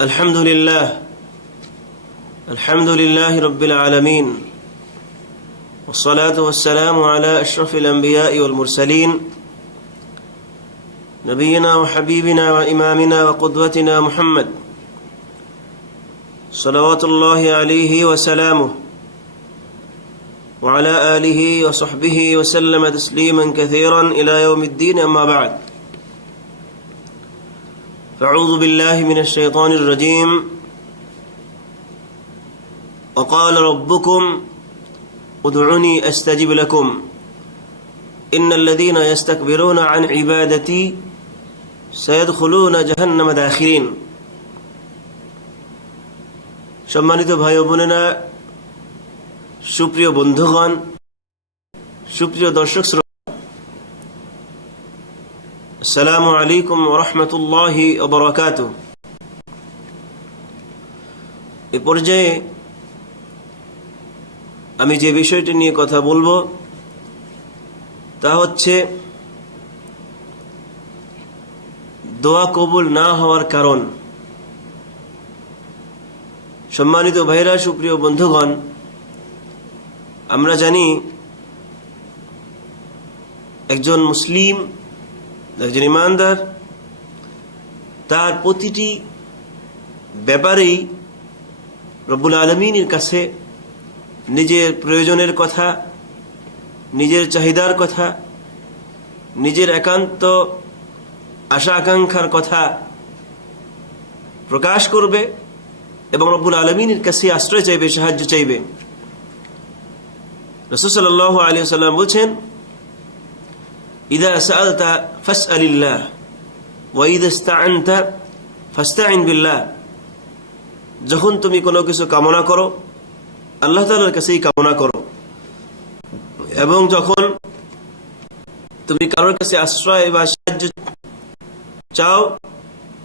الحمد لله رب العالمين والصلاة والسلام على أشرف الأنبياء والمرسلين نبينا وحبيبنا وإمامنا وقدوتنا محمد صلوات الله عليه وسلامه وعلى آله وصحبه وسلم تسليما كثيرا إلى يوم الدين. أما بعد، فأعوذ بالله من الشيطان الرجيم. وقال ربكم ادعوني أستجب لكم إن الذين يستكبرون عن عبادتي سيدخلون جهنم داخرين. সম্মানিত ভাই ও বোনেরা, সুপ্রিয় বন্ধুগণ, সুপ্রিয় দর্শক শ্রোতা, আসসালামু আলাইকুম ওয়া রাহমাতুল্লাহি ওয়া বারাকাতুহু। এ পর্যায়ে আমি যে বিষয়টি নিয়ে কথা বলবো তা হচ্ছে দোয়া কবুল না হওয়ার কারণ। সম্মানিত ভাইরা, সুপ্রিয় বন্ধুগণ, আমরা জানি একজন মুসলিম, একজন ইমানদার, তার প্রতিটি ব্যাপারেই রব্বুল আলামিনের কাছে নিজের প্রয়োজনের কথা, নিজের চাহিদার কথা, নিজের একান্ত আশা আকাঙ্ক্ষার কথা প্রকাশ করবে এবং রব্বুল আলামিনের কাছে আশ্রয় চাইবে, সাহায্য চাইবে। রাসূল সাল্লাল্লাহু আলাইহি ওয়াসাল্লাম বলেছেন, ইযা সাআলতা ফাসআলিল্লাহ ওয়া ইযা ইসতাআনতা ফাস্তাইন বিল্লাহ। যখন তুমি কোনো কিছু কামনা করো, আল্লাহ তাআলার কাছেই কামনা করো, এবং যখন তুমি কারোর কাছে আশ্রয় বা সাহায্য চাও,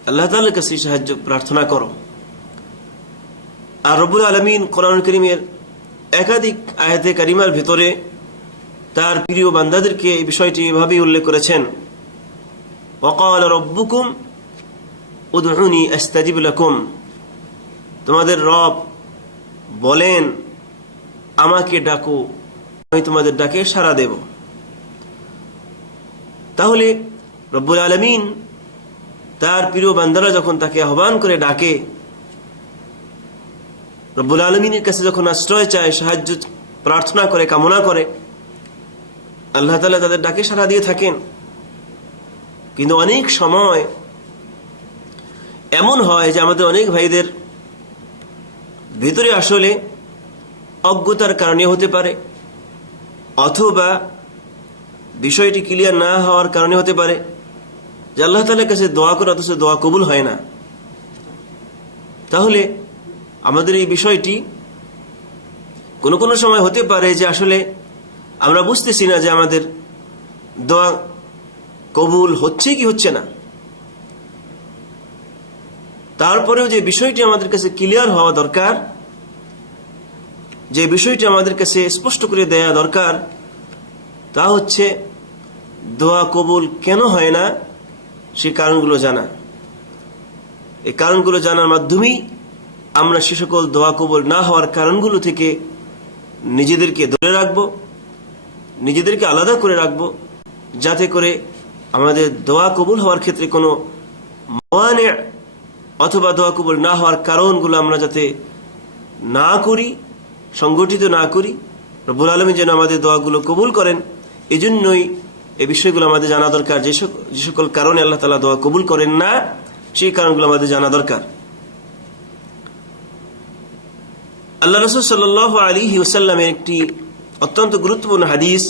আল্লাহ তাআলার কাছেই সাহায্য প্রার্থনা করো। আর রব্বুল আলামিন কোরআন কারীমের একাধিক আয়াতে কারিমার ভিতরে তার প্রিয় বান্দাদেরকে এই বিষয়টি এভাবেই উল্লেখ করেছেন, ওয়াকাল রব্বুকুম উদউনি আস্তাজিব লাকুম। তোমাদের রব বলেন, আমাকে ডাকো, আমি তোমাদের ডাকে সাড়া দেব। তাহলে রব্বুল আলামিন তার প্রিয় বান্দারা যখন তাকে আহ্বান করে ডাকে, রব্বুল আলামিনের কাছে যখন আশ্রয় চায়, সাহায্য প্রার্থনা করে, কামনা করে, আল্লাহ তাআলা তাদের ডাকে সাড়া দিয়ে থাকেন। কিন্তু অনেক সময় এমন হয় যে আমাদের অনেক ভাইদের ভিতরে আসলে অজ্ঞতার কারণে হতে পারে, অথবা বিষয়টি ক্লিয়ার না হওয়ার কারণে হতে পারে যে আল্লাহ তাআলার কাছে দোয়া করে অথচ দোয়া কবুল হয় না। তাহলে আমাদের এই বিষয়টি কোনো কোনো সময় হতে পারে যে আসলে আমরা বুঝতেছি না যে আমাদের দোয়া কবুল হচ্ছে কি হচ্ছে না। তারপরেও যে বিষয়টি আমাদের কাছে ক্লিয়ার হওয়া দরকার, যে বিষয়টি আমাদের কাছে স্পষ্ট করে দেয়া দরকার, তা হচ্ছে দোয়া কবুল কেন হয় না সেই কারণগুলো জানা। এই কারণগুলো জানার মাধ্যমেই আমরা সে সকল দোয়া কবুল না হওয়ার কারণগুলো থেকে নিজেদেরকে ধরে রাখবো, নিজেদেরকে আলাদা করে রাখবো, যাতে করে আমাদের দোয়া কবুল হওয়ার ক্ষেত্রে কোনো মাওয়ানি অথবা দোয়া কবুল না হওয়ার কারণগুলো আমরা যাতে না করি, সংগঠিত না করি। রব্বুল আলামিন যেন আমাদের দোয়াগুলো কবুল করেন, এজন্যই এই বিষয়গুলো আমাদের জানা দরকার। যে সকল কারণে আল্লাহ তাআলা দোয়া কবুল করেন না, সেই কারণগুলো আমাদের জানা দরকার। আল্লাহ রাসূল সাল্লাল্লাহু আলাইহি ওয়াসাল্লামের একটি অত্যন্ত গুরুত্বপূর্ণ হাদিস,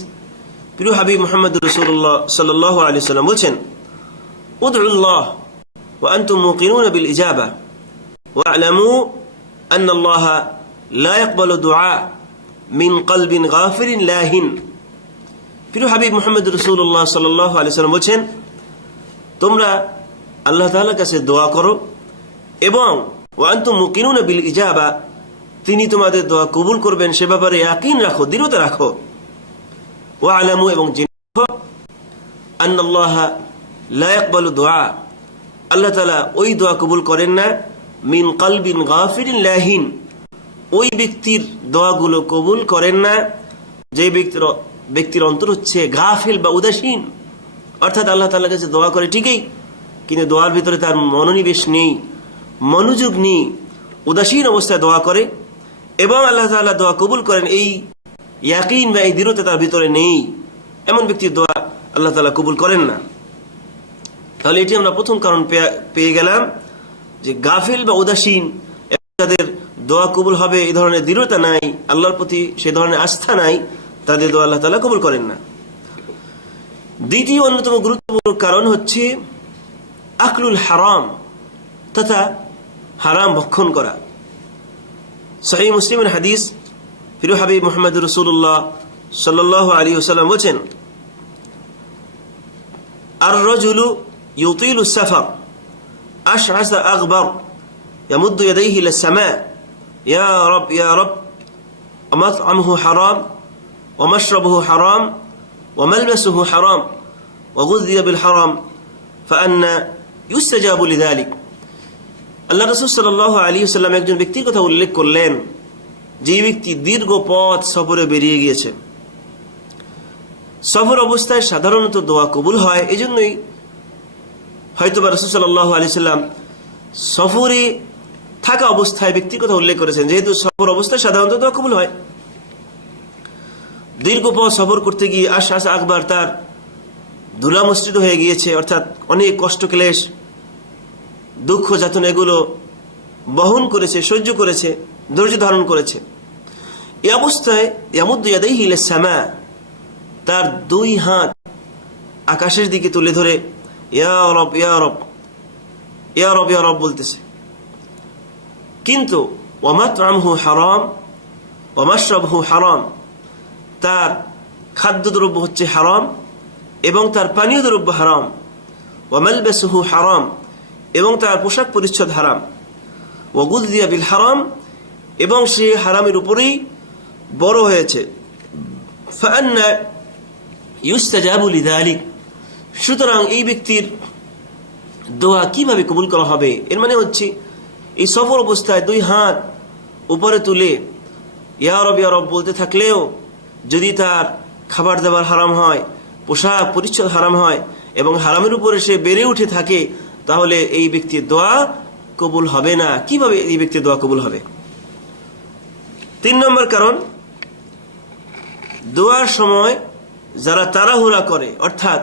প্রিয় হাবিব মুহাম্মদ রাসূলুল্লাহ সাল্লাল্লাহু আলাইহি ওয়াসাল্লাম বলেছেন, উদউল্লাহ ওয়া আনতুম মুকিনুনা বিল ইজাবা ওয়া আ'লামু আন্না আল্লাহ লা ইয়াকবালু দুআ মিন কলবিন গাফিরিন লাহিন। প্রিয় হাবিব মুহাম্মদ রাসূলুল্লাহ সাল্লাল্লাহু আলাইহি ওয়াসাল্লাম বলেছেন, তোমরা আল্লাহ তাআলার কাছে দোয়া করো এবং ওয়া আনতুম মুকিনুনা বিল ইজাবা, তিনি তোমাদের দোয়া কবুল করবেন সে ব্যাপারে ইয়াকিন রাখো, দৃঢ়তা রাখো। ওয়া আলামু, এবং জেনে রাখো, আন্নাল্লাহ লা ইয়াকবালু দুআ, আল্লাহ তাআলা ওই দোয়া কবুল করেন না, মিন কলবিন গাফিরিন লাহিন, ওই ব্যক্তির দোয়াগুলো কবুল করেন না যে ব্যক্তির অন্তর হচ্ছে গাফিল বা উদাসীন। অর্থাৎ আল্লাহ তাআলার কাছে দোয়া করে ঠিকই, কিন্তু দোয়ার ভিতরে তার মনোনিবেশ নেই, মনোযোগ নেই, উদাসীন অবস্থায় দোয়া করে এবং আল্লাহ তাআলা দোয়া কবুল করেন এই ইয়াকিন বা এই দৃঢ়তা তার ভিতরে নেই, এমন ব্যক্তির দোয়া আল্লাহ তাআলা কবুল করেন না। তাহলে এটি আমরা প্রথম কারণ পেয়ে গেলাম যে গাফিল বা উদাসীন যাদের দোয়া কবুল হবে এই ধরনের দৃঢ়তা নাই, আল্লাহর প্রতি সে ধরনের আস্থা নাই, তাদের দোয়া আল্লাহ তাআলা কবুল করেন না। দ্বিতীয় অন্যতম গুরুত্বপূর্ণ কারণ হচ্ছে আকলুল হারাম, তথা হারাম ভক্ষণ করা। সহিহ মুসলিমের হাদিস, প্রিয় হাবিব মুহাম্মদ রাসূলুল্লাহ সাল্লাল্লাহু আলাইহি ওয়াসাল্লাম বলেন, আর রাজুলু ইউতিলু সাফার আশআস আগবার ইয়ামুদ্দু ইয়াদাইহি ইলা সামা ইয়া রব ইয়া রব মাত'আমুহু হারাম ওয়া মাশরাবুহু হারাম ওয়া মালবাসুহু হারাম ওয়া গুযিয়া বিল হারাম ফাআন্না ইউস্তাজাবু লিযালিক। আল্লাহ রাসূল সাল্লাল্লাহু আলাইহি ওয়াসাল্লাম একজন ব্যক্তির কথা উল্লেখ করলেন, যে ব্যক্তি দীর্ঘ পথ সফরে বেরিয়ে গিয়েছে। সফর অবস্থায় সাধারণত দোয়া কবুল হয়, এজন্যই হয়তোবা রাসূল সাল্লাল্লাহু আলাইহি ওয়াসাল্লাম সফরে থাকা অবস্থায় ব্যক্তির কথা উল্লেখ করেছেন, যেহেতু সফর অবস্থায় সাধারণত দোয়া কবুল হয়। দীর্ঘ পথ সফর করতে গিয়ে আশআস আকবার তার ধুলামসৃত হয়ে গিয়েছে, অর্থাৎ অনেক কষ্ট ক্লেশ দুঃখ যাতনা এগুলো বহন করেছে, সহ্য করেছে, ধৈর্য ধারণ করেছে। এই অবস্থায় ইয়ামুদ্দু ইয়াদাইহি ইলা সামা, তার দুই হাত আকাশের দিকে তুলে ধরে ইয়া রব ইয়া রব ইয়া রব ইয়া রব বলতেছে, কিন্তু ওয়া মাত'আমুহু হারাম ওয়া মাশরাবুহু হারাম, তার খাদ্যদ্রব্য হচ্ছে হারাম এবং তার পানীয় দ্রব্য হারাম, ওয়া মালবাসুহু হারাম, এবং তার পোশাক পরিচ্ছদ হারাম, ওয়া গুযিয়া বিল হারাম, এবং সে হারামের উপরেই বড় হয়েছে। ফাআন্না ইউস্তাজাবু লিযালিক, সুতরাং এই ব্যক্তির দোয়া কিভাবে কবুল করা হবে? এর মানে হচ্ছে এই সফর অবস্থায় দুই হাত উপরে তুলে ইয়া রব বলতে থাকলেও যদি তার খাবার দাবার হারাম হয়, পোশাক পরিচ্ছদ হারাম হয় এবং হারামের উপরে সে বেড়ে উঠে থাকে, তাহলে এই ব্যক্তির দোয়া কবুল হবে না। কিভাবে এই ব্যক্তির দোয়া কবুল হবে? 3 নম্বর কারণ, দোয়ার সময় যারা তাড়াহুড়া করে, অর্থাৎ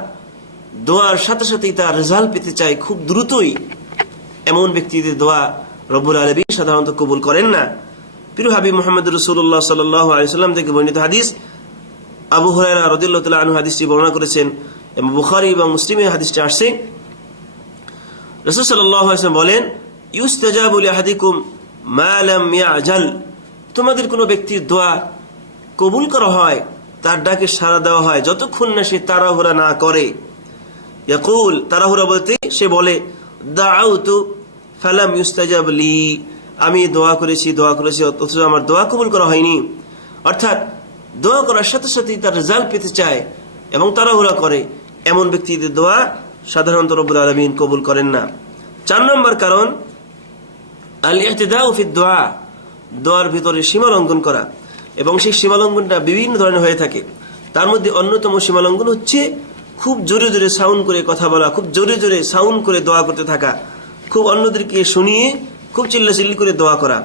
দোয়ার সাথে সাথেই তার রেজাল্ট পেতে চায় খুব দ্রুতই, এমন ব্যক্তিদের দোয়া রব্বুল আলামিন সাধারণত কবুল করেন না। প্রিয় হাবিব মুহাম্মদ রাসূলুল্লাহ সাল্লাল্লাহু আলাইহি ওয়াসাল্লাম থেকে বর্ণিত হাদিস, আবু হুরায়রা রাদিয়াল্লাহু তাআলা আনহু হাদিসটি বর্ণনা করেছেন এবং বুখারী এবং মুসলিমে হাদিসটি আসছে। রাসূল সাল্লাল্লাহু আলাইহি ওয়াসাল্লাম বলেন, ইউস্তাজাবু লিআহাদিকুম মা লাম ইয়াজাল, তোমাদের কোনো ব্যক্তির দোয়া কবুল করা হয়, তার ডাকে সাড়া দেওয়া হয় যতক্ষণ না সে তাড়াহুড়া না করে। ইয়াকুল, তাড়াহুড়া বলতে সে বলে, দাআউতু ফালাম ইউস্তাজাব লি, আমি দোয়া করেছি অথচ আমার দোয়া কবুল করা হয়নি। অর্থাৎ দোয়া করার সাথে সাথেই তার রেজাল্ট পেতে চায় এবং তাড়াহুড়া করে, এমন ব্যক্তিদের দোয়া সাধারণত রব্বুল আলামিন কবুল করেন না। 4 নম্বর কারণ, আল ইতিদাউ ফি দুআ, দোয়ার ভিতরে সীমা লঙ্ঘন করা, এবং সেই সীমা লঙ্ঘনটা বিভিন্ন ধরনের হয়ে থাকে। তার মধ্যে অন্যতম সীমা লঙ্ঘন হচ্ছে খুব জোরে জোরে সাউন্ড করে কথা বলা, খুব জোরে জোরে সাউন্ড করে দোয়া করতে থাকা, খুব অন্যদেরকে শুনিয়ে খুব চিল্লাচিল্লি করে দোয়া করা।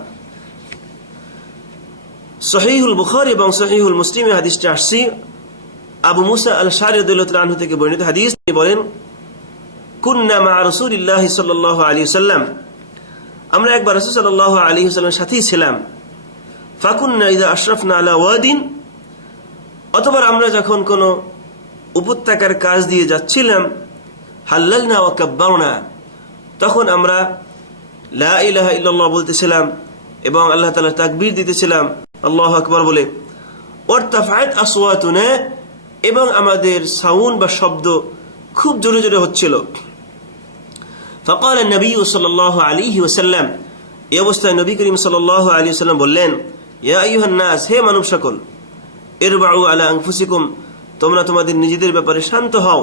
সহিহুল বুখারী এবং সহিহুল মুসলিমে হাদিসটি আসছে, আবু মুসা আল-আশআরী রাদিয়াল্লাহু তাআলা আনহু থেকে বর্ণিত হাদিস। তিনি বলেন, কুন্না মা রাসূলিল্লাহি সাল্লাল্লাহু আলাইহি ওয়াসাল্লাম, আমরা একবার রাসূল সাল্লাল্লাহু আলাইহি ওয়াসাল্লামের সাথেই ছিলাম। ফাকুন্না ইযা আশরাফনা আলা ওয়াদিন, অতঃপর আমরা যখন কোনো উপত্যকার কাজ দিয়ে যাচ্ছিলাম, হাল্লালনা ওয়া কাব্বারনা, তখন আমরা লা ইলাহা ইল্লাল্লাহ বলতেছিলাম এবং আল্লাহ তাআলা তাকবীর দিতেছিলাম আল্লাহু আকবার বলে। ওয়ারতাফাআত আসওয়াতুনা, এবং আমাদের সাউন্ড বা শব্দ খুব জোরে জোরে হচ্ছিল। ফাকাল নবী সাল্লাল্লাহু আলাইহি ওয়াসাল্লাম, এই অবস্থায় নবী করিম সাল্লাল্লাহু আলাইহি ওয়াসাল্লাম বললেন, ইয়া আইয়ুহান নাস, হে মানব সকল, ইরবাউ আলা আনফুসিকুম, তোমরা তোমাদের নিজেদের ব্যাপারে শান্ত হও।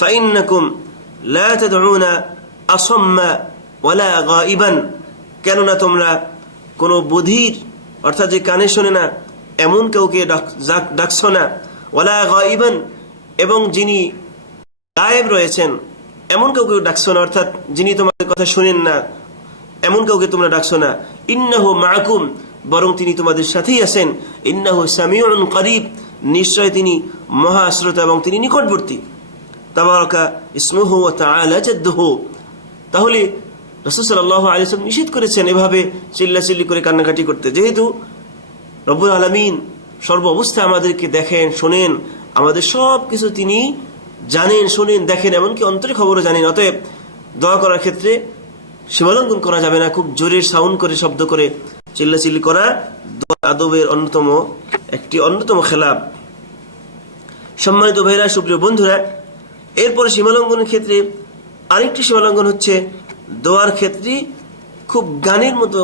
ফাইন্নাকুম লা তাদউনা আসাম্মা ওয়ালা গায়িবান, কেননা তোমরা কোনো বধির অর্থাৎ যে কানে শোনে না এমন কাউকে ডাকছো না, ওয়ালা গায়িবান এবং যিনি গায়েব রয়েছেন এমন কাউকে ডাকছো না, অর্থাৎ যিনি তোমাদের কথা শুনেন না এমন কাউকে তোমরা ডাকছো না। ইন্নাহু মাআকুম, বরং তিনি তোমাদের সাথেই আছেন। ইন্নাহু সামিউন করিব, নিশ্চয় তিনি মহাশ্রোতা এবং তিনি নিকটবর্তী। তাবারাকা ইসমুহু ওয়া তাআলা জাদ্দুহু। তাহলে রাসূল সাল্লাল্লাহু আলাইহি ওয়াসাল্লাম নিষেধ করেছেন এভাবে চিল্লাচিল্লি করে কান্নাকাটি করতে, যেহেতু রব্বুল আলামিন সর্ব অবস্থায় আমাদেরকে দেখেন, শোনেন, আমাদের সব কিছু তিনি জানেন, শোনেন, দেখেন, এমনকি অন্তরে খবরও জানেন। অতএব দোয়া করার ক্ষেত্রে সীমালঙ্ঘন করা যাবে না। খুব জোরে সাউন্ড করে, শব্দ করে চিল্লাচিল্লি করা দোয়া আদবের অন্যতম খেলাফ। সম্মানিত ভাইরা, সুপ্রিয় বন্ধুরা, এরপরে সীমালঙ্ঘনের ক্ষেত্রে আরেকটি সীমালঙ্ঘন হচ্ছে দোয়ার ক্ষেত্রে খুব গানের মতো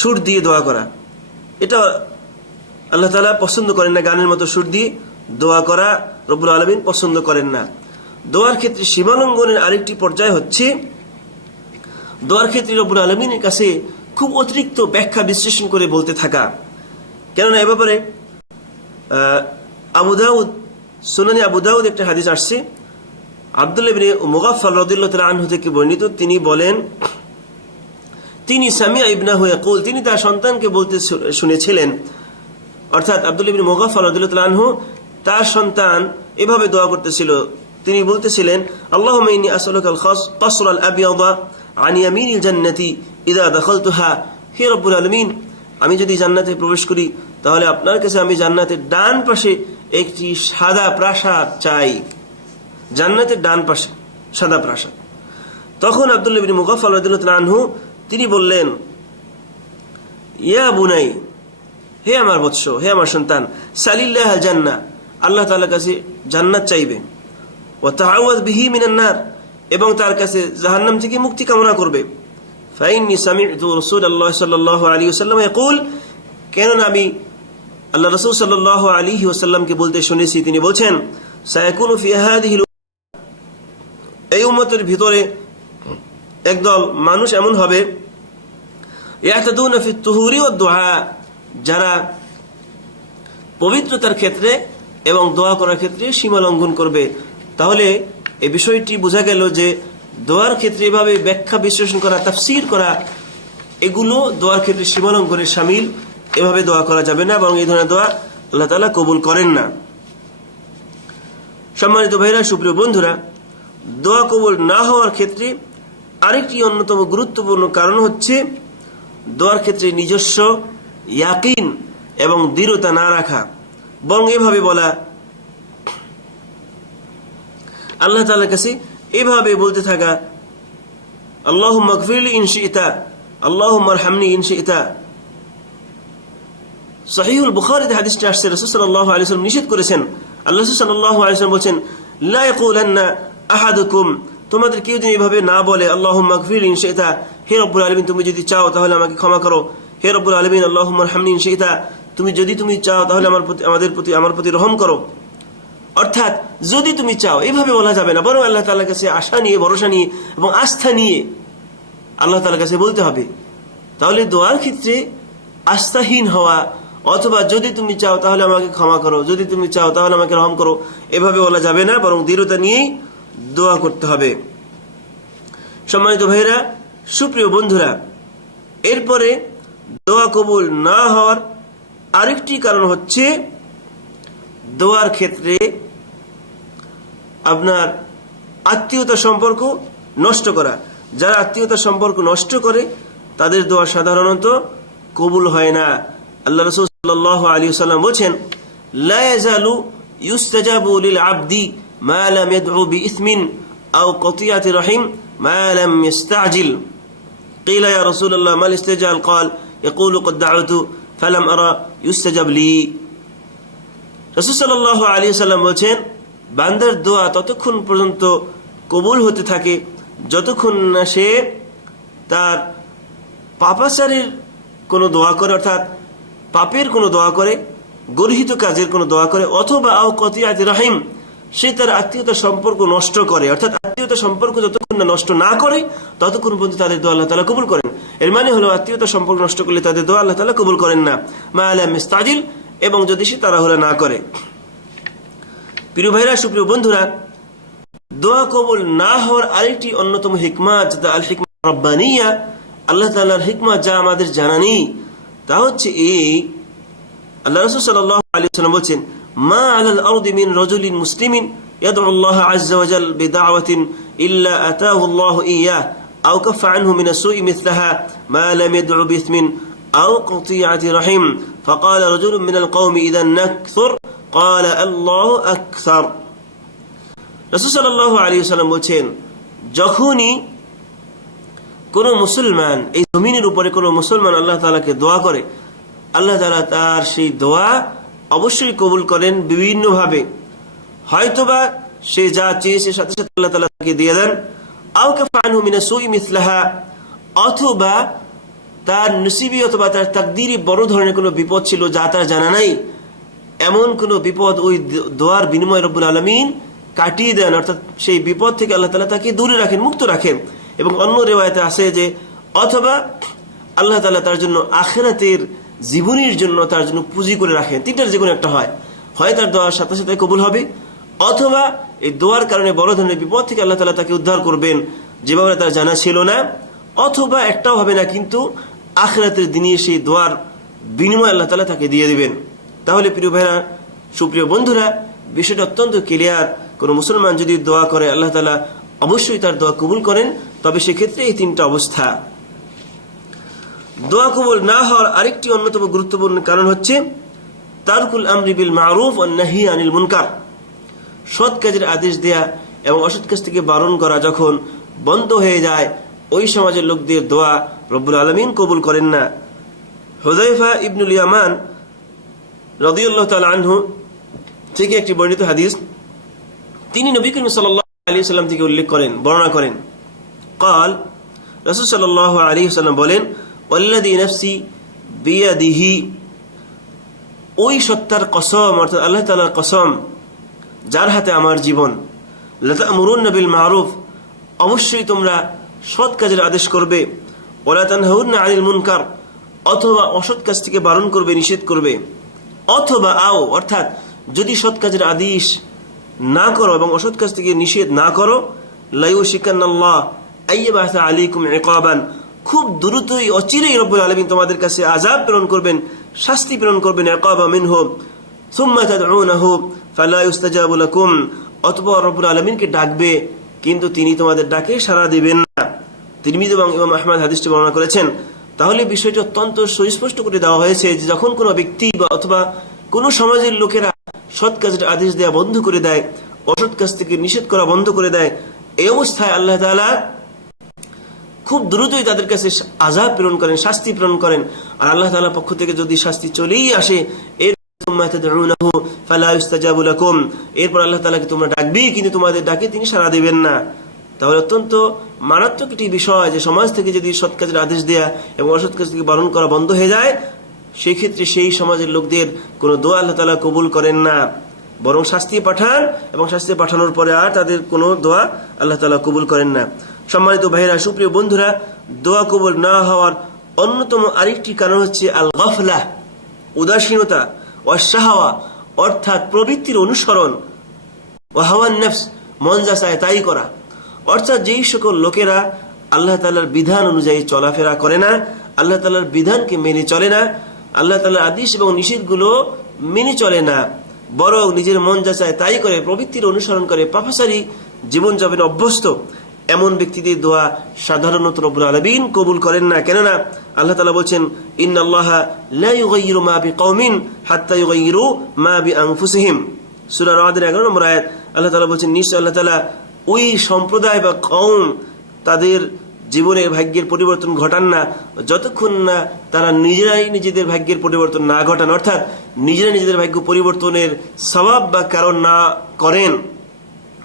সুর দিয়ে দোয়া করা। এটা আল্লাহ তাআলা পছন্দ করেন না। গানের মতো সুর দিয়ে দোয়া করা রব্বুল আলামিন পছন্দ করেন না। দোয়ার ক্ষেত্রে সীমালঙ্ঘনের আরেকটি পর্যায় হচ্ছে দোয়ার ক্ষেত্রে রব্বুল আলামিনের কাছে খুব অতিরিক্ত ব্যাখ্যা বিশ্লেষণ করে বলতে থাকা। কেননা এ ব্যাপারে সুনানে আবু দাউদ একটা হাদিস আসছে, আব্দুল্লাহ ইবনে মুগাফফাল রাদিয়াল্লাহু তাআলা আনহু থেকে বর্ণিত। তিনি বলেন, তিনি সামিআ ইবনাহু ইয়াকুল, তিনি তার সন্তানকে বলতে শুনেছিলেন, অর্থাৎ আব্দুল্লাহ ইবনে মুগাফফাল রাদিয়াল্লাহু তাআলা আনহু তার সন্তান এভাবে দোয়া করতেছিল। তিনি বলতেছিলেন, আল্লাহুম্মা ইন্নী আসআলুকাল কাসরাল আবিয়াদা আন ইয়ামিনিল জান্নাতি ইযা দাখালতুহা। হে রব্বুল আলামিন, আমি যদি জান্নাতে প্রবেশ করি তাহলে আপনার কাছে আমি জান্নাতের ডান পাশে একটি সাদা প্রাসাদ চাই। জান্নাতের ডান পাশে সাদা প্রাসাদ। তখন আব্দুল্লাহ ইবনে মুগাফফাল রাদিয়াল্লাহু তাআলা আনহু তিনি বললেন, ইয়া বুনাই, হে আমার বৎস, হে আমার সন্তান, সালিল্লাহ জান্নাহ, আল্লাহ তাআলার কাছে জান্নাত চাইবে, ওয়া তাআওয়াজ বিহি মিনান নার, এবং তার কাছে জাহান্নাম থেকে মুক্তি কামনা করবে। ফাইন্নী সামি'তু রাসূলুল্লাহ সাল্লাল্লাহু আলাইহি ওয়াসাল্লাম ইয়াকুল, কেননা আমি আল্লাহ রাসূল সাল্লাল্লাহু আলাইহি ওয়াসাল্লামকে বলতে শুনেছি, তিনি বলছেন, সায়াকুনু ফি হাযিহিল, এই উম্মতের ভিতরে একদল মানুষ এমন হবে, ইয়াতাদুনা ফি তুহুরি ওয়াদ দুআ, যারা পবিত্রতার ক্ষেত্রে এবং দোয়া করার ক্ষেত্রে সীমা লঙ্ঘন করবে। তাহলে এই বিষয়টি বোঝা গেল যে দোয়ার ক্ষেত্রে এভাবে ব্যাখ্যা বিশ্লেষণ করা, তাফসীর করা, এগুলো দোয়ার ক্ষেত্রে সীমা লঙ্ঘনের শামিল। এভাবে দোয়া করা যাবে না, এবং এই ধরনের দোয়া আল্লাহ তাআলা কবুল করেন না। সম্মানিত ভাইরা, সুপ্রিয় বন্ধুরা, দোয়া কবুল না হওয়ার ক্ষেত্রে আরেকটি অন্যতম গুরুত্বপূর্ণ কারণ হচ্ছে দোয়ার ক্ষেত্রে নিজস্ব ইয়াকিন এবং দৃঢ়তা না রাখা, বরং এভাবে বলা, আল্লাহ তাআলার কাছে এভাবে বলতে থাকা, আল্লাহুম্মা গফিরলি ইন শি'তা, আল্লাহুম্মা আরহামনি ইন শি'তা। সহিহুল বুখারীতে হাদিসটি আসছে, রাসূল সাল্লাল্লাহু আলাইহি ওয়াসাল্লাম নিষেধ করেছেন। আল্লাহ সাল্লাল্লাহু আলাইহি ওয়াসাল্লাম বলেন, লা ইয়াকুলান্না আহাদুকুম, তোমাদের কেউ যদি এভাবে না বলে, আল্লাহুম্মা গফিরলি ইন শি'তা, হে রব্বুল আলামিন তুমি যদি চাও তাহলে আমাকে ক্ষমা করো, হে রব্বুল আলামিন আল্লাহুম্মা আরহামনি ইন শি'তা, তুমি চাও তাহলে আমার প্রতি রহম করো। অর্থাৎ যদি তুমি চাও, এইভাবে বলা যাবে না, বরং আল্লাহ তাআলার কাছে আশা নিয়ে, ভরসা নিয়ে এবং আস্থা নিয়ে আল্লাহ তাআলার কাছে বলতে হবে। তাহলে দোয়ার ক্ষেত্রে আস্থাহীন হওয়া, অথবা যদি তুমি চাও তাহলে আমাকে ক্ষমা করো, যদি তুমি চাও তাহলে আমাকে রহম করো, এভাবে বলা যাবে না, বরং দৃঢ়তা নিয়েই দোয়া করতে হবে। সম্মানিত ভাইরা, সুপ্রিয় বন্ধুরা, এরপরে দোয়া কবুল না হওয়ার আরেকটি কারণ হচ্ছে দোয়ার ক্ষেত্রে আপনার আত্মীয়তা সম্পর্ক নষ্ট করা। যারা আত্মীয়তা সম্পর্ক নষ্ট করে তাদের দোয়া সাধারণত কবুল হয় না। আল্লাহ রাসূল সাল্লাল্লাহু আলাইহি ওয়াসাল্লাম বলেন, লা ইয়াজালু ইউস্তাজাবু লিল আবদি মা লাম ইয়াদউ বিইসমিন আও কতিয়াতি রহিম মা লাম ইস্তাজিল। قيل يا رسول الله ما الاستجال؟ قال يقول قد دعوت فلم أرى يستجب لي। রাসূল সাল্লাল্লাহু আলাইহি ওয়াসাল্লাম বলেন, বান্দার দোয়া ততক্ষণ পর্যন্ত কবুল হতে থাকে যতক্ষণ না সে তার পাপাচারের কোনো দোয়া করে, অর্থাৎ পাপের কোনো দোয়া করে, গর্হিত কাজের কোনো দোয়া করে, অথবা আও কতিয়াতি রহিম, সে তার আত্মীয়তার সম্পর্ক নষ্ট করে, অর্থাৎ আত্মীয়তার সম্পর্ক যতক্ষণ না নষ্ট না করে ততক্ষণ পর্যন্ত তাদের দোয়া আল্লাহ তাআলা কবুল করেন। এর মানে হলো আত্মীয়তার সম্পর্ক নষ্ট করলে তাদের দোয়া আল্লাহ তাআলা কবুল করেন না। মা আলাম ইস্তাজিল, এবং যদি সে তাড়াহুড়া না করে। প্রিয় ভাইরা, সুপ্রিয় বন্ধুরা, দোয়া কবুল না হওয়ার আরেকটি অন্যতম হিকমত, যেটা আল হিকমত রাব্বানিয়া, আল্লাহ তাআলার হিকমত যা আমাদের জানা নেই, তা হচ্ছে এই, আল্লাহ রাসূল সাল্লাল্লাহু আলাইহি ওয়াসাল্লাম বলেন, মা আলাল আরদি মিন রাজুলিন মুসলিমিন ইয়াদউ আল্লাহ আযজা ওয়া জাল বিদাওয়াতিন ইল্লা আতাহু আল্লাহু ইয়্যাহ আও কাফা আনহু মিন আসুই মিসলাহা মা লাম ইয়াদউ বিইসমিন আও কতিআতি রাহিম ফাকালা রাজুলুন মিনাল কওমি ইযা নাকসুর ক্বালা আল্লাহু আকসার। রাসূল সাল্লাল্লাহু আলাইহি ওয়াসাল্লাম বলেন, যখনই কোন মুসলমান, এই জমিনের উপরে কোন মুসলমান আল্লাহ তাআলাকে দোয়া করে, আল্লাহ তাআলা তার সেই দোয়া অবশ্যই কবুল করেন বিভিন্নভাবে। হয়তোবা সে যা চেয়েছে সাথে সাথে আল্লাহ তাআলা তাকে দিয়ে দেন, আও কাফা আনহু মিন আসুই মিসলাহা, অথবা তার নসিবি অথবা তার তাকদীরে বড় ধরনের কোনো বিপদ ছিল যা তার জানা নাই, এমন কোনো বিপদ ওই দোয়ার বিনিময়ে রব্বুল আলামিন কাটিয়ে দেন, অর্থাৎ সেই বিপদ থেকে আল্লাহ তাআলা তাকে দূরে রাখেন, মুক্ত রাখেন। এবং অন্য রিওয়ায়াতে আছে যে অথবা আল্লাহ তাআলা তার জন্য আখিরাতের জীবনের জন্য তার জন্য পুঁজি করে রাখেন। তিনটার যে কোনো একটা হয়, হয় তার দোয়ার সাথে সাথে কবুল হবে, অথবা এই দোয়ার কারণে বড় ধরনের বিপদ থেকে আল্লাহ তাআলা তাকে উদ্ধার করবেন যেভাবে তার জানা ছিল না, অথবা একটাও হবে না, কিন্তু আখিরাতের দিনে সেই দোয়ার বিনিময় আল্লাহ তাআলা তাকে দিয়ে দিবেন। তাহলে প্রিয় ভাইরা, সুপ্রিয় বন্ধুরা, বিষয়টা অত্যন্ত ক্লিয়ার। কোনো মুসলমান যদি দোয়া করে আল্লাহ তাআলা অবশ্যই তার দোয়া কবুল করেন, তবে সেক্ষেত্রে এই তিনটা অবস্থা। দোয়া কবুল না হওয়ার আরেকটি অন্যতম গুরুত্বপূর্ণ কারণ হচ্ছে তারকুল আমরি বিল মারুফ ওয়ান নাহি আনিল মুনকার, সৎ কাজের আদেশ দেয়া এবং অসৎ কাজ থেকে বারণ করা যখন বন্ধ হয়ে যায়, ওই সমাজের লোকদের দোয়া রব্বুল আলামিন কবুল করেন না। হুযায়ফা ইবনুল ইয়ামান রাদিয়াল্লাহু তাআলা আনহু থেকে একটি বর্ণিত হাদিস, তিনি নবী করিম সাল্লাল্লাহু আলাইহি ওয়াসাল্লাম থেকে উল্লেখ করেন, বর্ণনা করেন, قال রাসূল সাল্লাল্লাহু আলাইহি ওয়াসাল্লাম বলেন, ওয়াল্লাযী নাফসি বিয়াদিহি, ওই সত্তার কসম, অর্থাৎ আল্লাহ তাআলার কসম যার হাতে আমার জীবন, লাতা'মুরুন্না বিল মারুফ, অবশ্যই তোমরা সৎ কাজের আদেশ করবে, ওয়ালা তানহাউন্না আনিল মুনকার, অথবা অসৎ কাজ থেকে বারণ করবে, নিষেধ করবে, অথবা আও, অর্থাৎ যদি সৎ কাজের আদেশ না করো এবং অসৎ কাজ থেকে নিষেধ না করো, লা ইউশিকান্নাল্লাহ আইয়াবাসা আলাইকুম ইকাবান, খুব দ্রুতই অচিরেই রব্বুল আলামিন তোমাদের কাছে আযাব প্রেরণ করবেন, শাস্তি প্রেরণ করবেন, ইকাবা মিনহু সুম্মা তাদউনাহু ফালা ইউস্তাজাবু লাকুম, অতঃপর রব্বুল আলামিনকে ডাকবে কিন্তু তিনি তোমাদের ডাকে সাড়া দিবেন না। তিরমিজি এবং ইমাম আহমদ হাদিসটি বর্ণনা করেছেন। তাহলে বিষয়টি অত্যন্ত সুস্পষ্ট করে দেওয়া হয়েছে যে যখন কোনো ব্যক্তি বা অথবা কোনো সমাজের লোকেরা সৎ কাজের আদেশ দেয়া বন্ধ করে দেয়, অসৎ কাজ থেকে নিষেধ করা বন্ধ করে দেয়, এই অবস্থায় আল্লাহ তাআলা খুব দ্রুতই তাদের কাছে আযাব প্রেরণ করেন, শাস্তি প্রেরণ করেন। আর আল্লাহ তাআলার পক্ষ থেকে যদি শাস্তি চলেই আসে, এরপর আল্লাহ তাআলাকে তোমরা ডাকবেই কিন্তু তোমাদের ডাকে তিনি সাড়া দিবেন না। তাহলে অত্যন্ত মারাত্মক একটি বিষয় যে সমাজ থেকে যদি সৎ কাজের আদেশ দেয়া এবং অসৎ কাজ থেকে বারণ করা বন্ধ হয়ে যায়, সেই ক্ষেত্রে সেই সমাজের লোকদের কোনো দোয়া আল্লাহ তাআলা কবুল করেন না, বরং শাস্তি পাঠান এবং শাস্তি পাঠানোর পরে আর তাদের কোনো দোয়া আল্লাহ তাআলা কবুল করেন না। সম্মানিত ভাইরা, সুপ্রিয় বন্ধুরা, দোয়া কবুল না হওয়ার অন্যতম আরেকটি কারণ হচ্ছে আল গাফলা, উদাসীনতা, ওয়াশাহাওয়া, অর্থাৎ প্রবৃত্তির অনুসরণ, ওয়া হাওয়ান নফস, মন যা চায় তাই করা। অর্থাৎ যেই সকল লোকেরা আল্লাহ তাআলার বিধান অনুযায়ী চলাফেরা করে না, আল্লাহ তাআলার বিধানকে মেনে চলে না, আল্লাহ তাআলার আদেশ এবং নিষেধগুলো মেনে চলে না, বরং নিজের মন যা চায় তাই করে, প্রবৃত্তির অনুসরণ করে, পাপাচারী জীবনযাপনে অভ্যস্ত, এমন ব্যক্তিদের দোয়া সাধারণত রব্বুল আলামিন কবুল করেন না। কেননা আল্লাহ তাআলা বলেন, ইন্নাল্লাহা লা ইউগাইয়িরু মা বিকওমিন হাত্তা ইউগাইয়িরু মা বিআনফুসিহিম, সূরা রাদের 11 নম্বর আয়াত। আল্লাহ তাআলা বলেন, নিশ্চয় আল্লাহ তাআলা ওই সম্প্রদায় বা কওম তাদের জীবনের ভাগ্যের পরিবর্তন ঘটান না যতক্ষণ না তারা নিজেরাই নিজেদের ভাগ্যের পরিবর্তন না ঘটান, অর্থাৎ নিজেরা নিজেদের ভাগ্য পরিবর্তনের সওয়াব বা কারণ না করেন।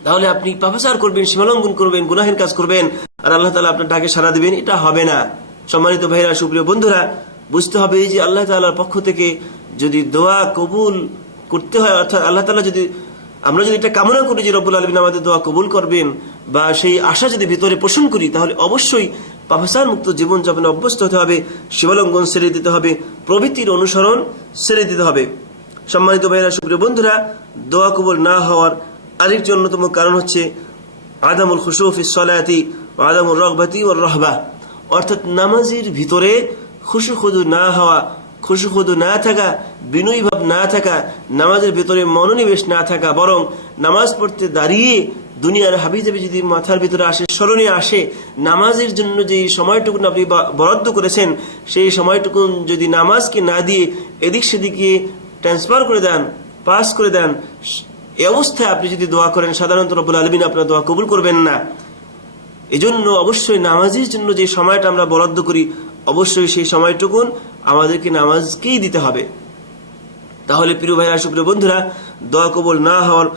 তাহলে আপনি পাপাচার করবেন, সীমালঙ্ঘন করবেন, গুনাহের কাজ করবেন, আর আল্লাহ তাআলা আপনার ডাকে সাড়া দিবেন, এটা হবে না। সম্মানিত ভাইরা, সুপ্রিয় বন্ধুরা, বুঝতে হবে যে আল্লাহ তাআলার পক্ষ থেকে যদি দোয়া কবুল করতে হয়, অর্থাৎ আল্লাহ তাআলা যদি আমরা যদি এটা কামনা করি যে রব্বুল আলামিন আমাদের দোয়া কবুল করবেন, বা সেই আশা যদি ভিতরে পোষণ করি, তাহলে অবশ্যই পাপাচার মুক্ত জীবনযাপনে অভ্যস্ত হতে হবে, সীমালঙ্ঘন ছেড়ে দিতে হবে, প্রবৃত্তির অনুসরণ ছেড়ে দিতে হবে। সম্মানিত ভাইরা, সুপ্রিয় বন্ধুরা, দোয়া কবুল না হওয়ার আরেকটি অন্যতম কারণ হচ্ছে আদামুল খুশু ফিস সালাতি ওয়া আদামুর রাগবাতি ওয়ার রাহবা, অর্থাৎ নামাজের ভিতরে খুশু খুদু না হওয়া, খুশু খুদু না থাকা, বিনয়ী ভাব না থাকা, নামাজের ভিতরে মনোনিবেশ না থাকা, বরং নামাজ পড়তে দাঁড়িয়ে দুনিয়ার হাবিজাবি যদি মাথার ভিতরে আসে, স্মরণে আসে, নামাজের জন্য যে সময়টুকুন আপনি বরাদ্দ করেছেন, সেই সময়টুকুন যদি নামাজকে না দিয়ে এদিক সেদিকে ট্রান্সফার করে দেন, পাস করে দেন, এই অবস্থায় আপনি যদি দোয়া করেন, সাধারণত রব্বুল আলামিন আপনার দোয়া কবুল করবেন না। এজন্য অবশ্যই নামাজের জন্য যে সময়টা আমরা বরাদ্দ করি, অবশ্যই সেই সময়টুকুন আমাদেরকে নামাজকেই দিতে হবে। তাহলে প্রিয় ভাইরা, সুপ্রিয় বন্ধুরা, দোয়া কবুল না হওয়ার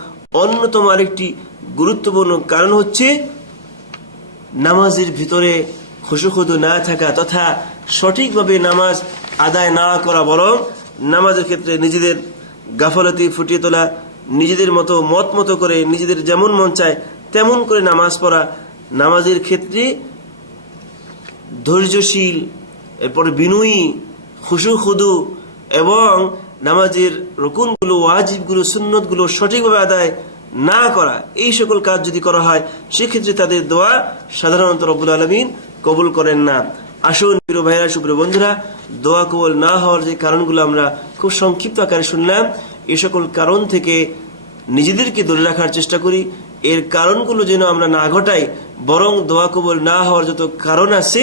অন্যতম আরেকটি গুরুত্বপূর্ণ কারণ হচ্ছে নামাজের ভিতরে খুশুখুদু না থাকা তথা সঠিকভাবে নামাজ আদায় না করা, বরং নামাজের ক্ষেত্রে নিজেদের গাফলতি ফুটিয়ে তোলা, নিজেদের মতো মত করে, নিজেদের যেমন মন চায় তেমন করে নামাজ পড়া, নামাজের ক্ষেত্রে ধৈর্যশীল, এরপরে বিনয়ী, খুশুখুদু এবং নামাজের রুকুনগুলো, ওয়াজিবগুলো, সুন্নতগুলো সঠিকভাবে আদায় না করা, এই সকল কাজ যদি করা হয়, সেক্ষেত্রে তাদের দোয়া সাধারণত রব্বুল আলামিন কবুল করেন না। আসুন প্রিয় ভাইরা, সুপ্রিয় বন্ধুরা, দোয়া কবুল না হওয়ার যে কারণগুলো আমরা খুব সংক্ষিপ্ত আকারে শুনলাম, এই সকল কারণ থেকে নিজেদেরকে দূরে রাখার চেষ্টা করি। এর কারণগুলো যেন আমরা না ঘটাই, বরং দোয়া কবুল না হওয়ার যত কারণ আছে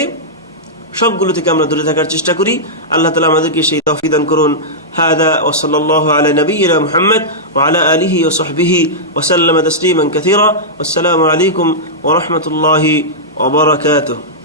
সবগুলো থেকে আমরা দূরে থাকার চেষ্টা করি। আল্লাহ তাআলা আমাদেরকে সেই তৌফিক দান করুন। হাদা ওয়া সাল্লাল্লাহু আলা নবিয়িনা মুহাম্মদ ওয়া আলা আলিহি ওয়া সাহবিহি ওয়া সাল্লামা তাসলিমান কাসীরা। আসসালামু আলাইকুম ওয়া রাহমাতুল্লাহি ওয়া বারাকাতুহু।